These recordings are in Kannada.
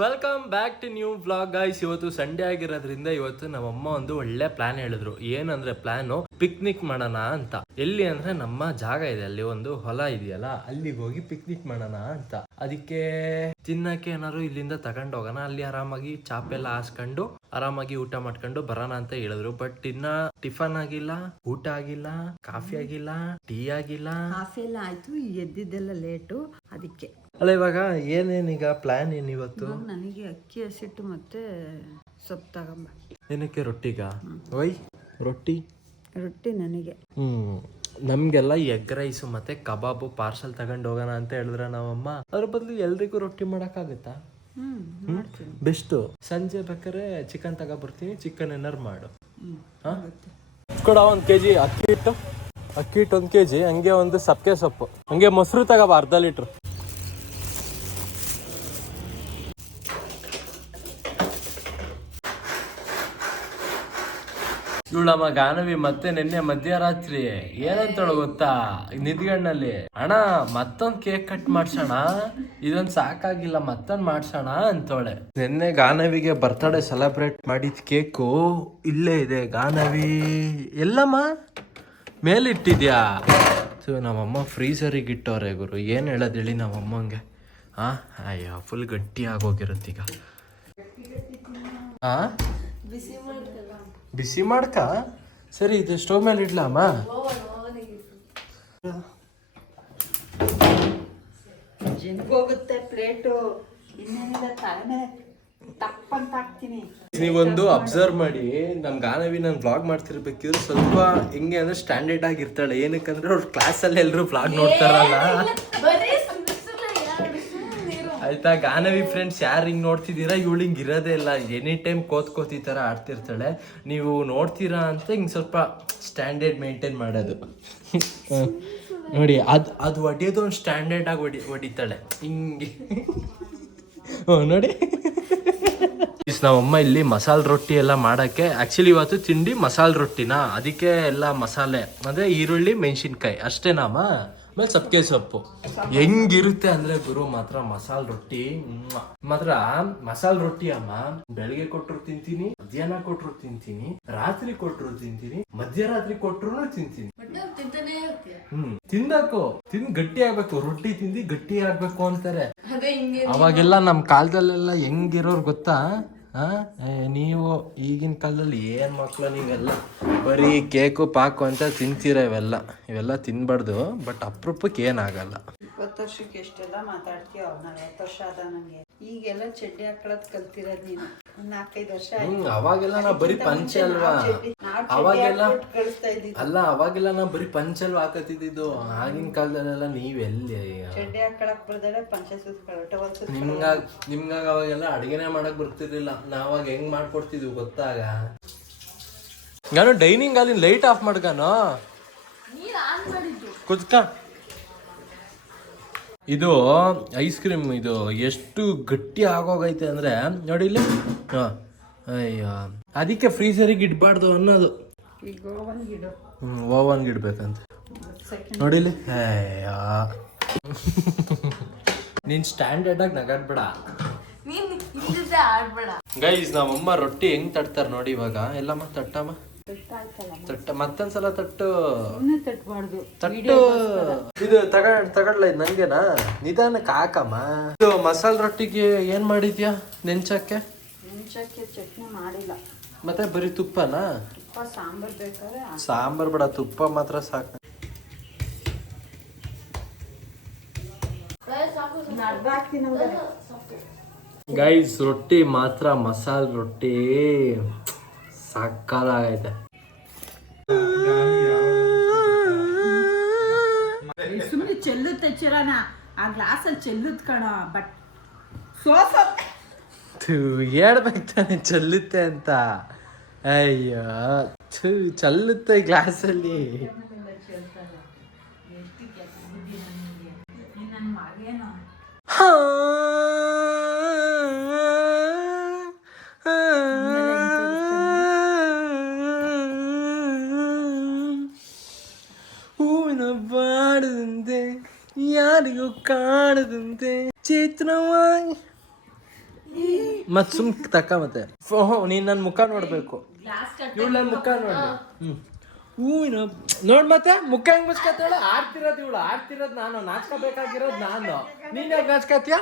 Welcome back to new vlog guys ಇವತ್ತು ಸಂಡೇ ಆಗಿರೋದ್ರಿಂದ ಇವತ್ತು ನಮ್ಮಮ್ಮ ಒಂದು ಒಳ್ಳೆ ಪ್ಲಾನ್ ಹೇಳಿದ್ರು. ಏನಂದ್ರೆ ಪ್ಲಾನು ಪಿಕ್ನಿಕ್ ಮಾಡೋಣ ಅಂತ. ಎಲ್ಲಿ ಅಂದ್ರೆ ನಮ್ಮ ಜಾಗ ಇದೆ. ಅಲ್ಲಿ ಒಂದು ಹೊಲ ಇದೆಯಲ್ಲ, ಅಲ್ಲಿಗೆ ಹೋಗಿ ಪಿಕ್ನಿಕ್ ಮಾಡೋಣ ಅಂತ. ಅದಕ್ಕೆ ತಿನ್ನಕ್ಕೆ ಏನಾದ್ರು ಇಲ್ಲಿಂದ ತಗೊಂಡೋಗೋಣ ಅಲ್ಲಿ ಆರಾಮಾಗಿ ಚಾಪೆಲ್ಲ ಹಾಸ್ಕೊಂಡು ಆರಾಮಾಗಿ ಊಟ ಮಾಡ್ಕೊಂಡು ಬರೋಣ ಅಂತ ಹೇಳಿದ್ರು. ಬಟ್ ಇನ್ನ ಟಿಫನ್ ಆಗಿಲ್ಲ ಊಟ ಆಗಿಲ್ಲ ಕಾಫಿ ಆಗಿಲ್ಲ ಟೀ ಆಗಿಲ್ಲ. ಕಾಫಿ ಎಲ್ಲ ಆಯ್ತು ಎದ್ದಿದ್ದೆಲ್ಲ ಲೇಟು ಅದಕ್ಕೆ. ಅಲ್ಲ ಇವಾಗ ಏನೇನೀಗ ಪ್ಲಾನ್ ಏನ್ ಇವತ್ತು? ನನಗೆ ಅಕ್ಕಿ ಹಸಿಟ್ಟು ಮತ್ತೆ ಸೊಪ್ಪು ತಗೊಂಬ. ಏನಕ್ಕೆ ರೊಟ್ಟಿಗ? ಒಯ್ ರೊಟ್ಟಿ? ರೊಟ್ಟಿ ನನಗೆ. ಹ್ಮ್. ನಮ್ಗೆಲ್ಲ ಎಗ್ ರೈಸು ಮತ್ತೆ ಕಬಾಬು ಪಾರ್ಸಲ್ ತಗೊಂಡ್ ಹೋಗೋಣ ಅಂತ ಹೇಳಿದ್ರ ನಾವಮ್ಮ. ಅದ್ರ ಬದಲು ಎಲ್ರಿಗೂ ರೊಟ್ಟಿ ಮಾಡೋಕ್ಕಾಗುತ್ತಾ? ಬೆಸ್ಟ್. ಸಂಜೆ ಬೇಕಾದ್ರೆ ಚಿಕನ್ ತಗೊಬರ್ತೀನಿ ಚಿಕನ್ ಏನಾರು ಮಾಡು? ಕೊಡ ಒಂದ್ ಕೆಜಿ ಅಕ್ಕಿ ಹಿಟ್ಟು. ಅಕ್ಕಿ ಹಿಟ್ಟು ಒಂದ್ ಕೆಜಿ ಹಂಗೆ ಒಂದು ಸಪ್ಪೆ ಸೊಪ್ಪು. ಹಂಗೆ ಮೊಸರು ತಗೋಬ ಅರ್ಧ ಲೀಟ್ರ್. ಇವಳಮ್ಮ ಗಾನವಿ ಮತ್ತೆ ನಿನ್ನೆ ಮಧ್ಯರಾತ್ರಿ ಏನಂತಳು ಗೊತ್ತಾ? ನಿದ್ಗಣ್ಣಲ್ಲಿ ಅಣ್ಣ, ಮತ್ತೊಂದ್ ಕೇಕ್ ಕಟ್ ಮಾಡ್ಸೋಣ? ಇದೊಂದ್ ಸಾಕಾಗಿಲ್ಲ, ಮತ್ತೊಂದ್ ಮಾಡ್ಸೋಣ ಅಂತವಳೆ ನಿನ್ನೆ ಗಾನವಿಗೆ ಬರ್ತ್ಡೇ ಸೆಲೆಬ್ರೇಟ್ ಮಾಡಿದ ಕೇಕು ಇಲ್ಲೇ ಇದೆ, ಗಾನವಿ. ಎಲ್ಲಮ್ಮ, ಮೇಲಿಟ್ಟಿದ್ಯಾ? ನಮ್ಮಮ್ಮ ಫ್ರೀಸರಿಗೆ ಇಟ್ಟವ್ರೆ ಗುರು. ಏನು ಹೇಳೋದು ಹೇಳಿ ನಮ್ಮಮ್ಮಂಗೆ? ಆ, ಅಯ್ಯೋ ಫುಲ್ ಗಟ್ಟಿ ಆಗೋಗಿರುತ್ತೀಗ ಹಾ ಬಿಸಿ ಮಾಡ್ಕ? ಸರಿ ಇದು ಸ್ಟೋವ್ ಮೇಲೆ ಇಡ್ಲಾಮ? ಹೋಗುತ್ತೆ ಪ್ಲೇಟು. ಇನ್ನೇನಿಲ್ಲ ತಾನೇ ತಪ್ಪಂತ ಹಾಕ್ತೀನಿ. ನೀವೊಂದು ಅಬ್ಸರ್ವ್ ಮಾಡಿ ನಮ್ ಗಾನವಿ ನಾನು ಬ್ಲಾಗ್ ಮಾಡ್ತಿರ್ಬೇಕಿದ್ರೆ ಸ್ವಲ್ಪ ಹೆಂಗೆ ಅಂದ್ರೆ ಸ್ಟ್ಯಾಂಡರ್ಡ್ ಆಗಿರ್ತಾಳೆ. ಏನಕ್ಕಂದ್ರೆ ಅವ್ರ ಕ್ಲಾಸಲ್ಲಿ ಎಲ್ಲರೂ ಬ್ಲಾಗ್ ನೋಡ್ತಾರಲ್ಲ. ಆಯ್ತಾ? ಗಾನವಿ ಫ್ರೆಂಡ್ಸ್ ಯಾರು ಹಿಂಗೆ ನೋಡ್ತಿದ್ದೀರಾ? ಇವಳು ಹಿಂಗೆ ಇರೋದೇ ಇಲ್ಲ. ಎನಿ ಟೈಮ್ ಕೋತ್ ಥರ ತರ ಆಡ್ತಿರ್ತಾಳೆ. ನೀವು ನೋಡ್ತೀರಾ ಅಂತ ಹಿಂಗೆ ಸ್ವಲ್ಪ ಸ್ಟ್ಯಾಂಡರ್ಡ್ ಮೇಂಟೈನ್ ಮಾಡೋದು. ನೋಡಿ ಅದು ಅದು ಹೊಡಿಯೋದು ಒಂದು ಸ್ಟ್ಯಾಂಡರ್ಡ್ ಆಗಿ ಹೊಡಿ ಹೊಡಿತಾಳೆ ಹಿಂಗೆ. ಹ್ಞೂ ನೋಡಿ. ಇಸ್ ನಾವಮ್ಮ ಇಲ್ಲಿ ಮಸಾಲೆ ರೊಟ್ಟಿ ಎಲ್ಲ ಮಾಡೋಕ್ಕೆ. ಆ್ಯಕ್ಚುಲಿ ಇವತ್ತು ತಿಂಡಿ ಮಸಾಲೆ ರೊಟ್ಟಿನ? ಅದಕ್ಕೆ ಎಲ್ಲ ಮಸಾಲೆ. ಅಂದ್ರೆ ಈರುಳ್ಳಿ ಮೆಣಸಿನ್ಕಾಯಿ. ಅಷ್ಟೇನಾಮ ಆಮೇಲೆ ಸಬ್ಕೆ ಸೊಪ್ಪು. ಹೆಂಗಿರುತ್ತೆ ಅಂದ್ರೆ ಗುರು ಮಾತ್ರ ಮಸಾಲ ರೊಟ್ಟಿ. ಮಾತ್ರ ಮಸಾಲ ರೊಟ್ಟಿ ಅಮ್ಮ ಬೆಳಿಗ್ಗೆ ಕೊಟ್ಟರು ತಿಂತೀನಿ ಮಧ್ಯಾಹ್ನ ಕೊಟ್ಟರು ತಿಂತೀನಿ ರಾತ್ರಿ ಕೊಟ್ಟರು ತಿಂತೀನಿ ಮಧ್ಯರಾತ್ರಿ ಕೊಟ್ಟರು ತಿಂತೀನಿ. ಹ್ಮ್ ತಿನ್ಬೇಕು. ತಿಂದ್ ಗಟ್ಟಿ ಆಗ್ಬೇಕು. ರೊಟ್ಟಿ ತಿಂದಿ ಗಟ್ಟಿ ಆಗ್ಬೇಕು ಅಂತಾರೆ. ಅವಾಗೆಲ್ಲ ನಮ್ ಕಾಲದಲ್ಲೆಲ್ಲ ಹೆಂಗಿರೋರ್ ಗೊತ್ತಾ? ನೀವು ಈಗಿನ ಕಾಲದಲ್ಲಿ ಏನು ಮಕ್ಕಳು ನೀವೆಲ್ಲ ಬರೀ ಕೇಕು, ಪಾಕು ಅಂತ ತಿಂತೀರ ಇವೆಲ್ಲ? ಇವೆಲ್ಲ ತಿನ್ಬಾರ್ದು, ಬಟ್ ಅಪರೂಪಕ್ಕೆ ಏನಾಗಲ್ಲ. ಇಪ್ಪತ್ತು ವರ್ಷಕ್ಕೆ ಎಷ್ಟೆಲ್ಲ ಮಾತಾಡ್ತೀಯ ನಲವತ್ತು ವರ್ಷ ಆದ ನನಗೆ ಈಗೆಲ್ಲ ಚಡ್ಡಿ ಹಾಕೊಳ್ಳೋದು ಕಲ್ತಿರೋದು ನೀನು. ನಾಲ್ಕೈದು ವರ್ಷ ಆಯ್ತು. ಹ್ಮ್ ಅವಾಗೆಲ್ಲ ನಾ ಬರೀ ಪಂಚೆ ಅಲ್ವಾ? ಅವಾಗೆಲ್ಲ ಕಳಿಸ್ತಾ ಅಲ್ಲ ಅವಾಗೆಲ್ಲ ನಾ ಬರೀ ಅಲ್ವಾ ಹಾಕತ್ತಿದ್ದು ಆಗಿನ ಕಾಲದಲ್ಲೆಲ್ಲ ನೀವೆಲ್ಲಿ ಚಡ್ಡಿ ಹಾಕೊಳಕ್ ಪಂಚ ಸುತ್ತ ನಿಮ್ಗಾಗ ಅವಾಗೆಲ್ಲ ಅಡಿಗೆನೆ ಮಾಡಕ್ ಬರ್ತಿರ್ಲಿಲ್ಲ. ನಾವಾಗ ಹೆಂಗ್ ಮಾಡ್ಕೊಡ್ತಿದ್ವಿ ಗೊತ್ತಾಗ? ನಾನು ಡೈನಿಂಗ್ ಅಲ್ಲಿ ಲೈಟ್ ಆಫ್ ಮಾಡ್ಕಾನು ಕುದ್ಕ ಇದು ಐಸ್ ಕ್ರೀಮ್ ಇದು ಎಷ್ಟು ಗಟ್ಟಿ ಆಗೋಗೈತೆ ಅಂದ್ರೆ ನೋಡಿ ಇಲ್ಲಿ. ಹಾ ಅಯ್ಯೋ. ಅದಕ್ಕೆ ಫ್ರೀಸರಿಗೆ ಇಡ್ಬಾರ್ದು ಅನ್ನೋದು. ಹ್ಞೂ ಓವನ್ಗೆ ಇಡ್ಬೇಕಂತ ನೋಡಿಲಿ ಅಯ್ಯೋ. ನೀನ್ ಸ್ಟ್ಯಾಂಡರ್ಡ್ ಆಗಿ ನಗಾಡ್ಬೇಡ. ಗೈಸ್ ನಮ್ಮಮ್ಮ ರೊಟ್ಟಿ ಹೆಂಗ್ ತಟ್ತಾರ ನೋಡಿ ಇವಾಗ. ಎಲ್ಲಮ್ಮ ತಟ್ಟಮ್ಮ? ತಟ್ಟ ಮತ್ತೊಂದ್ಸಲ ತಟ್ಟು. ತಟ್ಟು. ಇದು ತಗೊಂಡ್ ತಗೊಳ್ಳ ಇದು ನಂಗೆನಾ? ನಿಧಾನಕ್ಕೆ ಹಾಕಮ್ಮ. ಇದು ಮಸಾಲೆ ರೊಟ್ಟಿಗೆ ಏನ್ ಮಾಡಿದ್ಯಾ ನೆಂಚಕ್ಕೆ? ಮುಂಚಕ್ಕೆ ಚಟ್ನಿ ಮಾಡಿಲ್ಲ. ಮತ್ತೆ ಬರೀ ತುಪ್ಪನಾ? ತುಪ್ಪ ಸಾಂಬಾರ್ ಬೇಕಾದ್ರೆ ಸಾಂಬಾರ್ ಬೇಡ ತುಪ್ಪ ಮಾತ್ರ ಸಾಕು. ಗೈಸ್ ರೊಟ್ಟಿ ಮಾತ್ರ ಮಸಾಲ ರೊಟ್ಟಿ. ಸಕ್ಕದಾಗೈತೆ ಸುಮ್ಮನೆ ಚೆಲ್ಲುತ್ತೆ ಚಿರಾನ. ಆ ಗ್ಲಾಸಲ್ಲಿ ಚೆಲ್ಲುತ್ತೆ ಕಣ ಬಟ್ ಸೋಸ ಥೂ ಹೇಳ್ಬೇಕು ತಾನೆ ಚೆಲ್ಲುತ್ತೆ ಅಂತ. ಅಯ್ಯೋ ಥೂ ಚೆಲ್ಲುತ್ತೆ ಗ್ಲಾಸಲ್ಲಿ. ಹೂವಿನ ಬಾಡದಂತೆ ಯಾರಿಗೂ ಕಾಣದಂತೆ ಚಿತ್ರವಾಗಿ ಮತ್ ಸುಮ್ ತಕ್ಕ ಮತ್ತೆ. ಓಹೋ ನೀನ್ ನನ್ ಮುಖ ನೋಡ್ಬೇಕು. ಇವಳು ನನ್ ಮುಖ ನೋಡ್ ಹ್ಮ್. ಹೂವಿನ ನೋಡ್ ಮತ್ತೆ ಮುಖ ಹೆಂಗ್ ಮುಚ್ಕತ್ತಾಳ ಆಡ್ತಿರೋದ್ ಇವಳು ಆಡ್ತಿರೋದ್ ನಾನು ನಾಚ್ಕೋಬೇಕಾಗಿರೋದ್ ನಾನು. ನೀನ್ ಯಾಕೆ ನಾಚ್ಕತ್ತೀಯ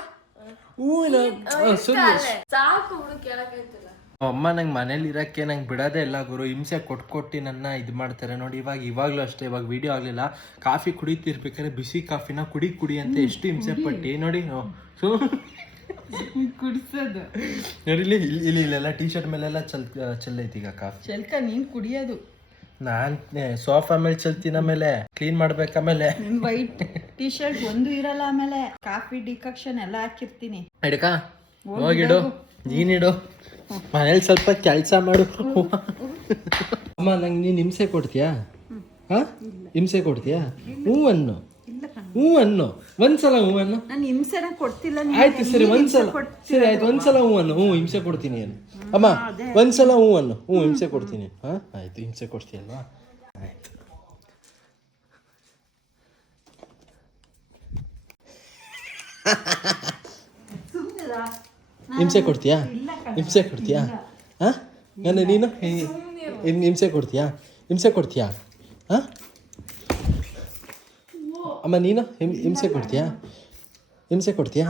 ಹೂವಿನ ಸುಮ್ಮನೆ ಸಾಕು ಹುಡುಗ ಕೇಳಕ್ಕಾಯ್ತಿಲ್ಲ ಅಮ್ಮ ನಂಗೆ ಮನೇಲಿ ಇರೋಕ್ಕೆ ನಂಗೆ ಬಿಡೋದೇ ಇಲ್ಲ ಗುರು. ಹಿಂಸೆ ಕೊಟ್ಟು ಕೊಟ್ಟು ನನ್ನ ಇದು ಮಾಡ್ತಾರೆ. ನೋಡಿ ಇವಾಗ ಇವಾಗಲೂ ಅಷ್ಟೇ ಇವಾಗ ವಿಡಿಯೋ ಆಗಲಿಲ್ಲ. ಕಾಫಿ ಕುಡಿತಿರ್ಬೇಕಾದ್ರೆ ಬಿಸಿ ಕಾಫಿನ ಕುಡಿ ಕುಡಿ ಅಂತ ಎಷ್ಟು ಹಿಂಸೆ ಪಟ್ಟಿ. ನೋಡಿ ಸು ಕುಡ್ಸೋದು. ನೋಡಿಲಿ ಇಲ್ಲಿ ಇಲ್ಲಿ ಇಲ್ಲಿ ಇಲ್ಲೆಲ್ಲ ಟೀ ಶರ್ಟ್ ಮೇಲೆಲ್ಲ ಚಲ್ ಚೆಲ್ಲೈತಿ ಈಗ ಕಾಫಿ. ಚೆಲ್ಕ ನೀನ್ ಕುಡಿಯೋದು. ನಾನ್ ಸೋಫಾ ಮೇಲೆ ಚಲ್ತೀನಿ ಆಮೇಲೆ ಕ್ಲೀನ್ ಮಾಡ್ಬೇಕು ಆಮೇಲೆ. ನಿನ್ ವೈಟ್ ಟೀ ಶರ್ಟ್ ಒಂದು ಇರಲ್ಲ ಆಮೇಲೆ. ಕಾಫಿ ಡಿಕಕ್ಷನ್ ಎಲ್ಲ ಹಾಕಿರ್ತೀನಿ. ಹಿಡ್ಕ ಹೋಗಿಡು ನೀನಿಡು. ಮನೇಲಿ ಸ್ವಲ್ಪ ಕೆಲಸ ಮಾಡು. ಅಮ್ಮ ನಂಗೆ ನೀನು ಹಿಂಸೆ ಕೊಡ್ತೀಯಾ? ಹಾ? ಹಿಂಸೆ ಕೊಡ್ತೀಯಾ? ಹೂವನ್ನು. ಅನ್ನು ಹ್ಞೂ ಅನ್ನು ಒಂದ್ಸಲ ಹ್ಞೂ ಅನ್ನು ನಾನು ಹಿಂಸೆನ ಕೊಡ್ತಿಲ್ಲ ಆಯ್ತು ಸರಿ ಒಂದ್ಸಲ. ಸರಿ ಆಯ್ತು ಒಂದ್ಸಲ ಹ್ಞೂ ಅನ್ನು ಹ್ಞೂ ಹಿಂಸೆ ಕೊಡ್ತೀನಿ ಏನು. ಅಮ್ಮ ಒಂದ್ಸಲ ಹ್ಞೂ ಅನ್ನು ಹ್ಞೂ ಹಿಂಸೆ ಕೊಡ್ತೀನಿ. ಹಾಂ ಆಯ್ತು ಹಿಂಸೆ ಕೊಡ್ತೀಯಲ್ವಾ? ಆಯ್ತು. ಹಿಂಸೆ ಕೊಡ್ತೀಯಾ? ಹಿಂಸೆ ಕೊಡ್ತೀಯಾ? ಹಾಂ? ನಾನು ನೀನು? ಹಿ- ಹಿಂಸೆ ಕೊಡ್ತೀಯಾ? ಹಿಂಸೆ ಕೊಡ್ತೀಯಾ? ಹಾ? ಅಮ್ಮ, ನೀನು? ಹಿಂ- ಹಿಂಸೆ ಕೊಡ್ತೀಯಾ? ಹಿಂಸೆ ಕೊಡ್ತೀಯಾ?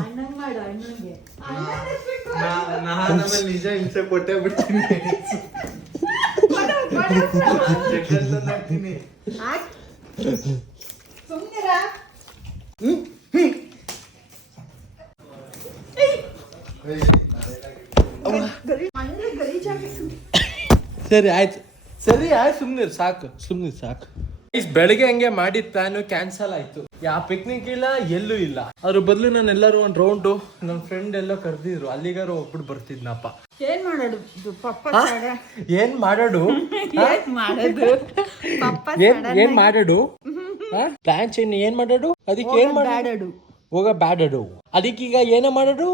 ನಿಜ ಹಿಂಸೆ ಕೊಟ್ಟೆ ಬಿಡ್ತೀನಿ ಸರಿ, ಆಯ್ತು. ಸರಿ, ಆಯ್ತು. ಸುಮ್ಮನೆ ಸಾಕು. ಸುಮ್ಮನೆ ಸಾಕು. ಬೆಳಗ್ಗೆ ಹಂಗೆ ಮಾಡಿದ ಪ್ಲಾನು ಕ್ಯಾನ್ಸಲ್ ಆಯ್ತು. ಯಾವ ಪಿಕ್ನಿಕ್ ಇಲ್ಲ ಎಲ್ಲೂ ಇಲ್ಲ. ಅದ್ರ ಬದಲು ನಾನು ಎಲ್ಲರೂ ಒಂದು ರೌಂಡು ನನ್ ಫ್ರೆಂಡ್ ಎಲ್ಲ ಕರೆದಿದ್ರು. ಅಲ್ಲಿಗಾರು ಹೋಗ್ಬಿಟ್ಟು ಬರ್ತಿದ್ನಪ್ಪ. ಏನ್ ಮಾಡೋದು? ಪಪ್ಪ ಏನ್ ಮಾಡೋದು? ಏನ್ ಮಾಡೋದು? ಏನ್ ಏನ್ ಮಾಡೋಡು ಪ್ಲಾನ್ ಚೇಂಜ್ ಏನ್ ಮಾಡೋದು? ಅದಕ್ಕೆ ಏನ್ ಮಾಡೋದು? ಹೋಗ ಬ್ಯಾಡಡು ಅದಕ್ಕೀಗ ಏನ ಮಾಡೋಡು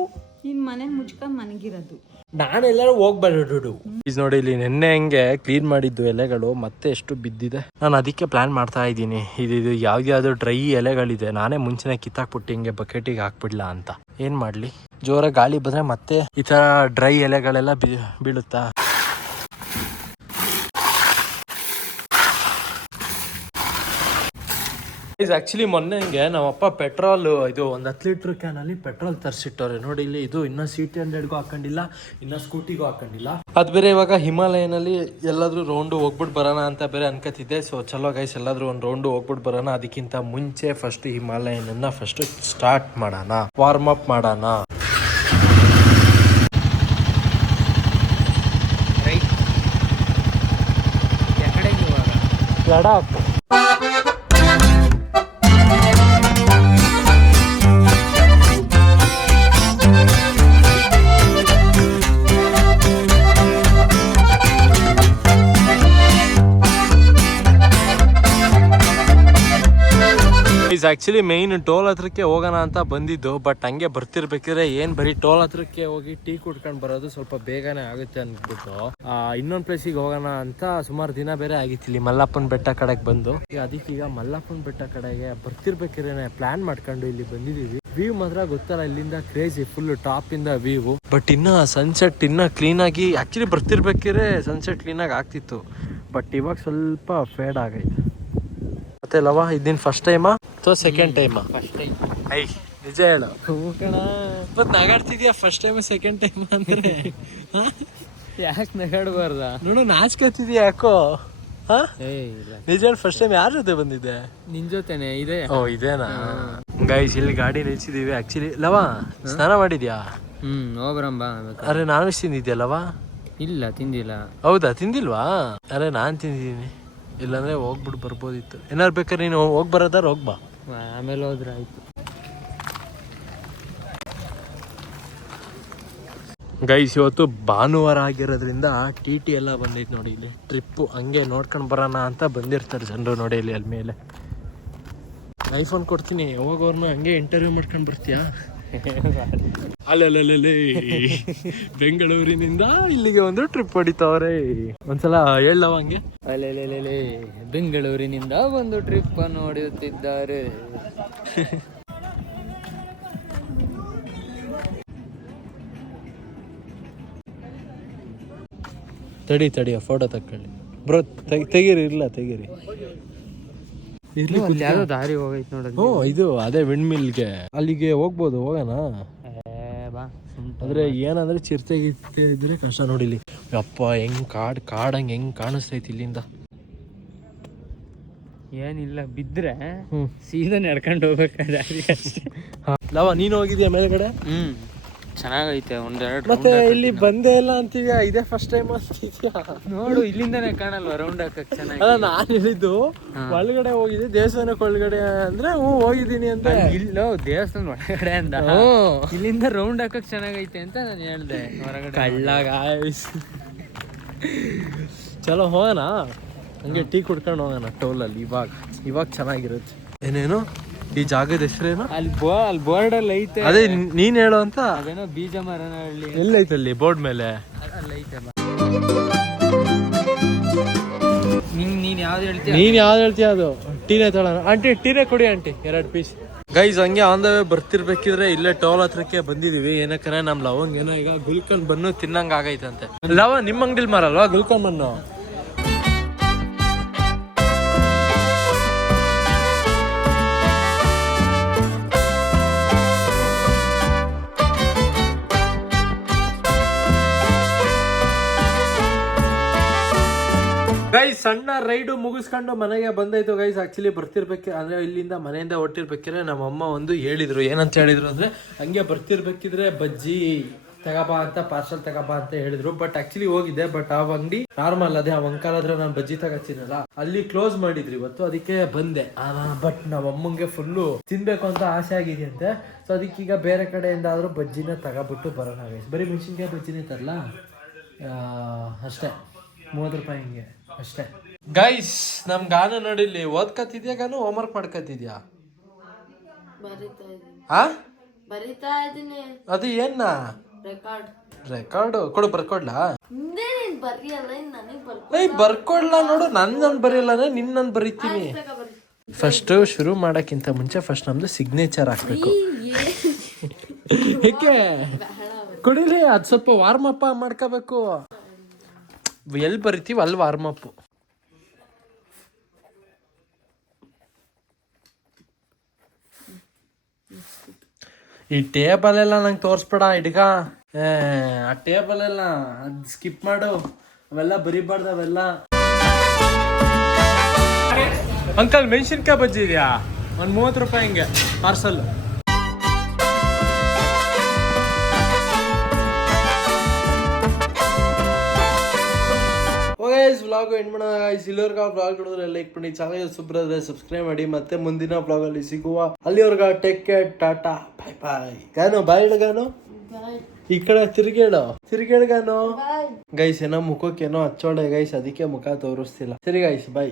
ನಿನ್ ಮನೆ ಮುಚ್ಕೊಂಡ್ ಮನಗಿರೋದು. ನಾನೆಲ್ಲರೂ ಹೋಗ್ಬಾರ್ದು ನೋಡಿ ಇಲ್ಲಿ ನಿನ್ನೆ ಹೆಂಗೆ ಕ್ಲೀನ್ ಮಾಡಿದ್ದು ಎಲೆಗಳು ಮತ್ತೆ ಎಷ್ಟು ಬಿದ್ದಿದೆ. ನಾನು ಅದಕ್ಕೆ ಪ್ಲಾನ್ ಮಾಡ್ತಾ ಇದ್ದೀನಿ. ಇದು ಇದು ಯಾವ್ದಾದ್ರು ಡ್ರೈ ಎಲೆಗಳಿದೆ. ನಾನೇ ಮುಂಚೆನೆ ಕಿತ್ತಾಕ್ಬಿಟ್ಟು ಹಿಂಗೆ ಬಕೆಟಿಗೆ ಹಾಕ್ಬಿಡ್ಲಾ ಅಂತ. ಏನ್ ಮಾಡ್ಲಿ? ಜೋರ ಗಾಳಿ ಬಂದ್ರೆ ಮತ್ತೆ ಈ ತರ ಡ್ರೈ ಎಲೆಗಳೆಲ್ಲ ಬೀ ಬೀಳುತ್ತಾ? ಇದು ಆಕ್ಚುಲಿ ಮೊನ್ನೆ ಹಿಂಗೆ ನಮ್ಮಪ್ಪ ಪೆಟ್ರೋಲ್ ಇದು ಒಂದು ಹತ್ತು ಲೀಟ್ರ್ ಕ್ಯಾನಲ್ಲಿ ಪೆಟ್ರೋಲ್ ತರಿಸಿಟ್ಟವ್ರೆ. ನೋಡಿ ಇಲ್ಲಿ ಇದು ಇನ್ನೂ ಸಿ ಟಿ ಹಂಡ್ರೆಡ್ಗೂ ಹಾಕೊಂಡಿಲ್ಲ ಇನ್ನೂ ಸ್ಕೂಟಿಗೂ ಹಾಕೊಂಡಿಲ್ಲ. ಅದು ಬೇರೆ ಇವಾಗ ಹಿಮಾಲಯನಲ್ಲಿ ಎಲ್ಲಾದ್ರೂ ರೌಂಡು ಹೋಗ್ಬಿಟ್ಟು ಬರೋಣ ಅಂತ ಬೇರೆ ಅನ್ಕೋತಿದ್ದೆ ಸೊ ಚಲೋ ಗೈಸ್ ಎಲ್ಲಾದ್ರೂ ಒಂದು ರೌಂಡು ಹೋಗ್ಬಿಟ್ಟು ಬರೋಣ. ಅದಕ್ಕಿಂತ ಮುಂಚೆ ಫಸ್ಟ್ ಹಿಮಾಲಯನನ್ನು ಫಸ್ಟ್ ಸ್ಟಾರ್ಟ್ ಮಾಡೋಣ ವಾರ್ಮ್ ಅಪ್ ಮಾಡೋಣ. Ladakh is actually main toll ಹತ್ರಕ್ಕೆ ಹೋಗೋಣ ಅಂತ ಬಂದಿದ್ದು ಬಟ್ ಹಂಗೆ ಬರ್ತಿರ್ಬೇಕಿದ್ರೆ ಏನ್ ಬರೀ ಟೋಲ್ ಹತ್ರಕ್ಕೆ ಹೋಗಿ ಟೀ ಕುಡ್ಕೊಂಡು ಬರೋದು ಸ್ವಲ್ಪ ಬೇಗನೆ ಆಗುತ್ತೆ ಅಂದ್ಬಿಟ್ಟು ಇನ್ನೊಂದು ಪ್ಲೇಸಿಗೆ ಹೋಗೋಣ ಅಂತ ಸುಮಾರು ದಿನ ಬೇರೆ ಆಗಿತ್ತು ಇಲ್ಲಿ ಮಲ್ಲಪ್ಪನ ಬೆಟ್ಟ ಕಡೆಗೆ ಬಂದು. ಈಗ ಅದಕ್ಕೀಗ ಮಲ್ಲಪ್ಪನ ಬೆಟ್ಟ ಕಡೆಗೆ ಬರ್ತಿರ್ಬೇಕಾದ್ರೆ ಪ್ಲಾನ್ ಮಾಡ್ಕೊಂಡು ಇಲ್ಲಿ ಬಂದಿದ್ದೀವಿ ವ್ಯೂ ಮಾತ್ರ ಗೊತ್ತಲ್ಲ, ಇಲ್ಲಿಂದ ಕ್ರೇಜಿ ಫುಲ್ ಟಾಪ್ ಇಂದ ವ್ಯೂ ಬಟ್ ಇನ್ನ ಸನ್ಸೆಟ್ ಇನ್ನ ಕ್ಲೀನ್ ಆಗಿ ಆಕ್ಚುಲಿ ಬರ್ತಿರ್ಬೇಕಿದ್ರೆ ಸನ್ಸೆಟ್ ಕ್ಲೀನ್ ಆಗಿ ಆಗ್ತಿತ್ತು. ಬಟ್ ಇವಾಗ ಸ್ವಲ್ಪ ಫೇಡ್ ಆಗೈತೆ ಮತ್ತೆ ಲವ ಇದಿನ್ ಫಸ್ಟ್ ಟೈಮಾ ಅಥವಾ ಸೆಕೆಂಡ್ ಟೈಮ್ ಫಸ್ಟ್ ಟೈಮ್ ಐ ನಿಜ ಹೇಳು. ಕಣ ಮತ್ ನಗಾಡ್ತಿದ್ಯಾ ಫಸ್ಟ್ ಟೈಮ್ ಸೆಕೆಂಡ್ ಟೈಮ್ ಅಂದ್ರೆ? ಯಾಕೆ ನಗಾಡ್ಬಾರ್ದ? ನೋಡು ನಾಚ್ಕೊತಿದ್ಯಾ ಯಾಕೋ? ನಿಜ ಹೇಳಿ ಫಸ್ಟ್ ಟೈಮ್ ಯಾರ ಜೊತೆ ಬಂದಿದ್ದೆ? ನಿನ್ ಜೊತೆನೆ ಇದೆ. ಓ ಇದೇನಾ? ಗೈಸ್ ಇಲ್ಲಿ ಗಾಡಿ ನಿಲ್ಸಿದೀವಿ ಆಕ್ಚುಲಿ ಲವ ಸ್ನಾನ ಮಾಡಿದ್ಯಾ? ಹ್ಮ್ ಹೋಗ್ರಂಬ ಅರೆ ನಾನ್ ವೆಜ್ ತಿಂದಿದ್ಯಾ ಲವ? ಇಲ್ಲ ತಿಂದಿಲ್ಲ. ಹೌದಾ ತಿಂದಿಲ್ವಾ? ಅರೆ ನಾನ್ ತಿಂದಿದ್ದೀನಿ. ಇಲ್ಲಾಂದ್ರೆ ಹೋಗ್ಬಿಟ್ಟು ಬರ್ಬೋದಿತ್ತು. ಏನಾರು ಬೇಕಾದ್ರೆ ನೀನು ಹೋಗ್ಬರೋದಾರ ಹೋಗ್ಬಾ ಆಮೇಲೆ ಹೋದ್ರೆ ಆಯ್ತು. ಗೈಸ್, ಇವತ್ತು ಭಾನುವಾರ ಆಗಿರೋದ್ರಿಂದ ಟಿ ಟಿ ಎಲ್ಲ ಬಂದೈತೆ ನೋಡಿ ಇಲ್ಲಿ. ಟ್ರಿಪ್ಪು ಹಂಗೆ ನೋಡ್ಕೊಂಡು ಬರೋಣ ಅಂತ ಬಂದಿರ್ತಾರೆ ಜನರು ನೋಡಿ ಇಲ್ಲಿ ಅಲ್ಲಿ ಮೇಲೆ ಐಫೋನ್ ಕೊಡ್ತೀನಿ ಯಾವಾಗವ್ರನ್ನ ಹಂಗೆ ಇಂಟರ್ವ್ಯೂ ಮಾಡ್ಕೊಂಡು ಬರ್ತೀಯಾ? ಅಲ್ಲಲ್ಲೇ ಬೆಂಗಳೂರಿನಿಂದ ಇಲ್ಲಿಗೆ ಒಂದು ಟ್ರಿಪ್ ಹೊಡಿತಾವ್ರೆ. ಒಂದ್ಸಲ ಹೇಳವ ಹಂಗೆ? ಅಲೆಲೆಲೆಲೆ ಬೆಂಗಳೂರಿನಿಂದ ಒಂದು ಟ್ರಿಪ್ ನೋಡುತ್ತಿದ್ದಾರೆ ತಡಿ ತಡಿಯ ಫೋಟೋ ತಕ್ಕೊಳ್ಳಿ ಬ್ರೋ ತೆಗೀರಿ ಇಲ್ಲ ತೆಗೀರಿ. ಇರ್ಲಿ ಅಲ್ಲಿ ಯಾವ್ದೋ ದಾರಿ ಹೋಗೈತೆ ನೋಡೋದು ಹ್ಞೂ ಇದು ಅದೇ ವಿಂಡ್ಮಿಲ್ಗೆ ಅಲ್ಲಿಗೆ ಹೋಗ್ಬೋದು ಹೋಗೋಣ? ಬಾ ಆದ್ರೆ ಏನಂದ್ರೆ ಚಿರತೆ ಗಿರ್ತೆ ಇದ್ರೆ ಕಷ್ಟ ನೋಡಿಲಿ ಅಪ್ಪ ಹೆಂಗ್ ಕಾಡ್ ಕಾಡಂಗ್ ಹೆಂಗ್ ಕಾಣಿಸ್ತೈತಿ ಇಲ್ಲಿಂದ? ಏನಿಲ್ಲ ಬಿದ್ರೆ ಸೀದಾ ನಡ್ಕೊಂಡು ಹೋಗ್ಬೇಕಾದ್ರೆ ಲವ ನೀನು ಹೋಗಿದ್ಯಾ ಮೇಲ್ಗಡೆ? ಹ್ಮ್. ಚೆನ್ನಾಗೈತೆ ಒಂದೆರಡು ಮತ್ತೆ ಇಲ್ಲಿ ಬಂದೇ ಇಲ್ಲ ಅಂತೀಯ ಇದೇ ಫಸ್ಟ್ ಟೈಮ್ ಅಂತಿದ್ಯಾ ನೋಡು ಇಲ್ಲಿಂದಾನೆ ಕಾಣಲ್ವಾ ರೌಂಡ್ ಹಾಕಕ್ ಚೆನ್ನಾಗಿ? ಅಲ್ಲ ನಾನು ಹೇಳಿದ್ದು ಒಳಗಡೆ ಹೋಗಿದ್ದೆ ದೇವಸ್ಥಾನಕ್ಕೆ ಒಳಗಡೆ ಅಂದ್ರೆ ಹ್ಞೂ ಹೋಗಿದ್ದೀನಿ ಅಂತ ಇಲ್ಲ ದೇವಸ್ಥಾನ ಒಳಗಡೆ ಅಂದ. ಇಲ್ಲಿಂದ ರೌಂಡ್ ಹಾಕಕ್ ಚೆನ್ನಾಗೈತೆ ಅಂತ ನಾನು ಹೇಳ್ದೆ ಹೊರಗಡೆ ಕಳ್ಳ ಗಾಯ್ಸ್ ಚಲೋ ಹೋಗೋಣ. ಹಂಗೆ ಟೀ ಕುಡ್ಕೊಂಡು ಹೋಗೋಣ ಟೋಲಲ್ಲಿ ಇವಾಗ. ಇವಾಗ ಚೆನ್ನಾಗಿರುತ್ತೆ. ಏನೇನು? ಈ ಜಾಗದ ಹೆಸರೇನು? ಅಲ್ಲಿ ಬೋ ಅಲ್ಲಿ ಬೋರ್ಡ್ ಅಲ್ಲಿ ಐತೆ. ಅದೇ ನೀನ್ ಹೇಳು ಅಂತ? ಅದೇನೋ ಬೀಜ ಮರನಹಳ್ಳಿ ಎಲ್ಲೈತೆ ಎಲ್ಲೈತಲ್ಲಿ ಬೋರ್ಡ್ ಮೇಲೆ? ಅಲ್ಲಿ. ನಿನ್ ಯಾವ್ದು ಹೇಳ್ತೀಯ? ನೀನ್ ಯಾವ್ದು ಹೇಳ್ತೀಯ ಅದು? ಟೀನೇ ತಗೊಳ್ಳೋಣ ಆಂಟಿ ಟೀನೇ ಕೊಡಿ ಆಂಟಿ ಎರಡು ಪೀಸ್ ಗೈಸ್ ಹಂಗೆ ಆನ್ ದ ವೇ ಬರ್ತಿರ್ಬೇಕಿದ್ರೆ ಇಲ್ಲೇ ಟೋಲ್ ಹತ್ರಕ್ಕೆ ಬಂದಿದೀವಿ. ಏನಕ್ಕಂದ್ರೆ ನಮ್ ಲವಂಗ್ ಏನೋ ಈಗ ಗುಲ್ಕನ್ ಬನ್ನು ತಿನ್ನಂಗ ಆಗೈತಂತೆ ಲವ ನಿಮ್ಮ ಅಂಗಡಿಲ್ ಮಾರಲ್ವಾ ಗುಲ್ಕನ್ ಬನ್ನು? ರೈಡು ಮುಗಿಸ್ಕೊಂಡು ಮನೆಗೆ ಬಂದಾಯ್ತು ಗೈಸ್ ಆಕ್ಚುಲಿ ಬರ್ತಿರ್ಬೇಕು, ಅಂದ್ರೆ ಇಲ್ಲಿಂದ ಮನೆಯಿಂದ ಹೊಟ್ಟಿರ್ಬೇಕಿದ್ರೆ ನಮ್ಮ ಅಮ್ಮ ಒಂದು ಹೇಳಿದ್ರು. ಏನಂತ ಹೇಳಿದ್ರು ಅಂದ್ರೆ, ಹಂಗೆ ಬರ್ತಿರ್ಬೇಕಿದ್ರೆ ಬಜ್ಜಿ ತಗಬಾ ಅಂತ ಪಾರ್ಸಲ್ ತಗಬಾ ಅಂತ ಹೇಳಿದ್ರು. ಬಟ್ ಆಕ್ಚುಲಿ ಹೋಗಿದ್ದೆ ಬಟ್ ಆ ಅಂಗಡಿ ನಾರ್ಮಲ್ ಅದೇ. ಆ ಅಂಕಲ್ ಹತ್ರ ನಾನು ಬಜ್ಜಿ ತಗಚ್ಚಿನಲ್ಲ ಅಲ್ಲಿ ಕ್ಲೋಸ್ ಮಾಡಿದ್ರಿ ಇವತ್ತು. ಅದಕ್ಕೆ ಬಂದೆ. ಬಟ್ ನಮ್ಮ ಅಮ್ಮಂಗೆ ಫುಲ್ಲು ತಿನ್ಬೇಕು ಅಂತ ಆಸೆ ಆಗಿದೆಯಂತೆ. ಸೊ ಅದಕ್ಕೀಗ ಬೇರೆ ಕಡೆಯಿಂದ ಆದ್ರೂ ಬಜ್ಜಿನ ತಗೊಬಿಟ್ಟು ಬರೋಣ ಬರೀ ಮೆಣಸಿನ್ಕಾಯಿ ಬಜ್ಜಿನೇ ತರಲ್ಲ ಅಷ್ಟೇ. ಮೂವತ್ತು ರೂಪಾಯಿ ಹಿಂಗೆ. ಅಷ್ಟೇ. ಗೈಸ್ ನಮ್ ಗಾನ ನೋಡಿಲ್ಲಿ ಓದ್ಕತಿದ್ಯಾ ಗಾನು? ಹೋಮ್ವರ್ಕ್ ಮಾಡ್ಕತಿದ್ಯಾ? ಆ? ಬರಿತಾ ಇದೀನಿ ಅದು ಏನ ರೆಕಾರ್ಡ್ ರೆಕಾರ್ಡ್ ಕೊಡು ಬರ್ಕೊಡ್ಲಾ? ಹಿಂದೆ ನೀನ್ ಬರಿಯಲ್ಲ ಇನ್ ನನಗ್ ಬರ್ಕೊ ಏಯ್ ಬರ್ಕೊಡ್ಲಾ ನೋಡು ನನ್ ನನ್ ಬರೆಯಲ್ಲ ನಿನ್ ನನ್ ಬರೀತೀನಿ. ಬರಿ ಫಸ್ಟ್ ಶುರು ಮಾಡಕ್ಕಿಂತ ಮುಂಚೆ ಫಸ್ಟ್ ನಮ್ದು ಸಿಗ್ನೇಚರ್ ಹಾಕ್ಬೇಕು. ಏಕೆ? ಕುಡಿಲಿ ಅದ್ ಸ್ವಲ್ಪ ವಾರ್ಮ್ ಅಪ್ ಮಾಡ್ಕೋಬೇಕು. ಎಲ್ಲಿ ಬರಿತೀವಿ ಅಲ್ಲಿ ವಾರ್ಮ್ ಅಪ್ ಈ ಟೇಬಲ್ ಎಲ್ಲ ನಂಗೆ ತೋರಿಸ್ಬೇಡ ಹಿಡ್ಗ ಏ, ಆ ಟೇಬಲ್ ಎಲ್ಲ ಅದ್ ಸ್ಕಿಪ್ ಮಾಡು. ಅವೆಲ್ಲ ಬರಿಬಾರ್ದು ಅವೆಲ್ಲ. ಅಂಕಲ್ ಮೆಣಸಿನ್ಕಾಯಿ ಬಜ್ಜಿ ಇದೆಯಾ? ಒಂದು ಮೂವತ್ತು ರೂಪಾಯಿ ಹಿಂಗೆ ಪಾರ್ಸಲ್ ವ್ಲಾಗ್ ಎಂಡ್ ಮಾಡೋಣ ಇಲ್ಲಿವರೆಗೆ ವ್ಲಾಗ್ ನೋಡಿದ್ರೆ ಲೈಕ್ ಮಾಡಿ ಚಾನಲ್ ಸುಬ್ರದ್ರೆ ಸಬ್ಸ್ಕ್ರೈಬ್ ಮಾಡಿ ಮತ್ತೆ ಮುಂದಿನ ವ್ಲಾಗ್ ಅಲ್ಲಿ ಸಿಗುವ ಅಲ್ಲಿವರ್ಗ take care tata bye bye ಗಾನು bye ಗಾನು. ಈ ಕಡೆ ತಿರುಗೇಳು ತಿರುಗೇಳು ಗಾನು. ಗೈಸ್ ಏನೋ ಮುಖಕ್ಕೆ ಏನೋ ಹಚ್ಚೋಳೆ ಗೈಸ್ ಅದಕ್ಕೆ ಮುಖ ತೋರಿಸ್ತಿಲ್ಲ. ಸರಿ ಗೈಸ್ ಬಾಯ್